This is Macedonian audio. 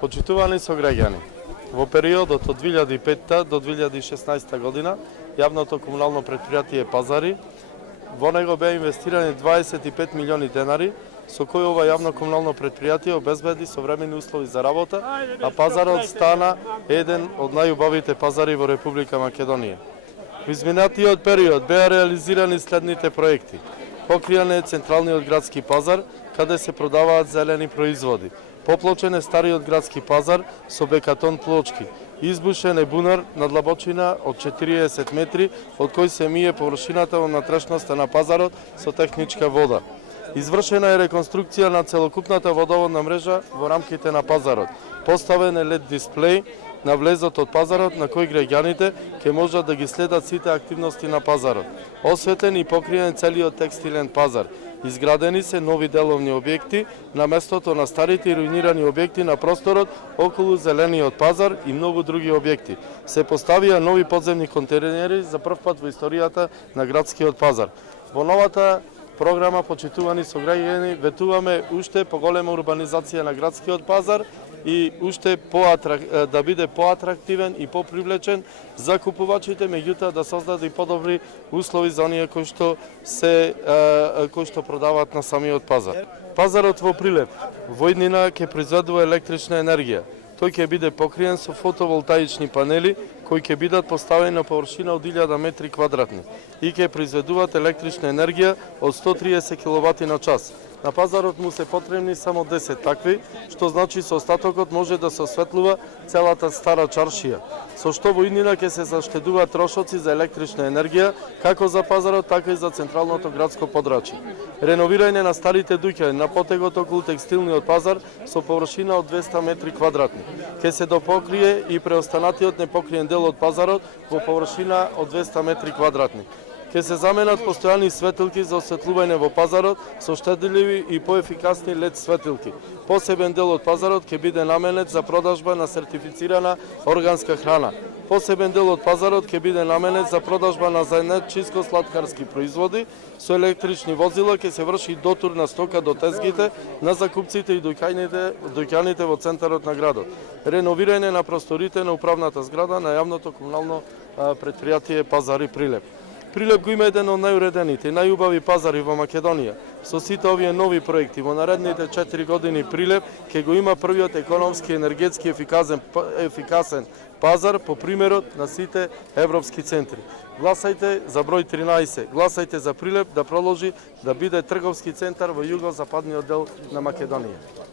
Почитувани сограѓани, во периодот од 2005 до 2016 година, јавното комунално претпријатие Пазари, во него беа инвестирани 25 милиони денари, со кој ова јавно комунално претпријатие обезбеди современи услови за работа, а пазарот стана еден од најубавите пазари во Република Македонија. Во изминатиот период беа реализирани следните проекти. Покријан е централниот градски пазар, каде се продаваат зелени производи. Поплочен е стариот градски пазар со бекатон плочки. Избушен е бунар на длабочина од 40 метри, од кој се мие површината во внатрешноста на пазарот со техничка вода. Извршена е реконструкција на целокупната водоводна мрежа во рамките на пазарот. Поставен е LED дисплеј на влезот од пазарот на кој граѓаните ќе можат да ги следат сите активности на пазарот. Осветлен и покриен целиот текстилен пазар. Изградени се нови деловни објекти на местото на старите и руинирани објекти на просторот околу зелениот пазар и многу други објекти. Се поставија нови подземни контейнери за прв пат во историјата на градскиот пазар. Во новата програма Почитувани сограѓани ветуваме уште поголема урбанизација на градскиот пазар и уште да биде поатрактивен и попривлечен за купувачите, меѓутоа да создаде и подобри услови за оние кои што продаваат на самиот пазар. Пазарот во Прилеп во иднина ќе произведува електрична енергија. Тој ќе биде покриен со фотоволтаични панели кои ќе бидат поставени на површина од 1000 метри квадратни и ќе произведуваат електрична енергија од 130 киловати на час. На пазарот му се потребни само 10 такви, што значи со остатокот може да се осветлува целата стара чаршија, со што во иднина ќе се заштедуваат трошоци за електрична енергија, како за пазарот, така и за централното градско подрачје. Реновирање на старите дуќани на потегот околу текстилниот пазар со површина од 200 метри квадратни. Ќе се допокрие и преостанатиот непокриен дел од пазарот во површина од 200 метри квадратни. Ќе се заменат постојани светилки за осветлување во пазарот со штедливи и поефикасни LED светилки. Посебен дел од пазарот ќе биде наменет за продажба на сертифицирана органска храна. Посебен дел од пазарот ќе биде наменет за продажба на заедничко-сладкарски производи. Со електрични возила ќе се врши дотур на стока до тезгите на закупците и дуќаните во центарот на градот. Реновирање на просторите на управната зграда на јавното комунално претпријатие Пазари Прилеп. Прилеп го има еден од најуредените и најубави пазари во Македонија. Со сите овие нови проекти во наредните 4 години Прилеп ќе го има првиот економски и енергетски ефикасен пазар по примерот на сите европски центри. Гласајте за број 13, гласајте за Прилеп да продолжи да биде трговски центар во југозападниот дел на Македонија.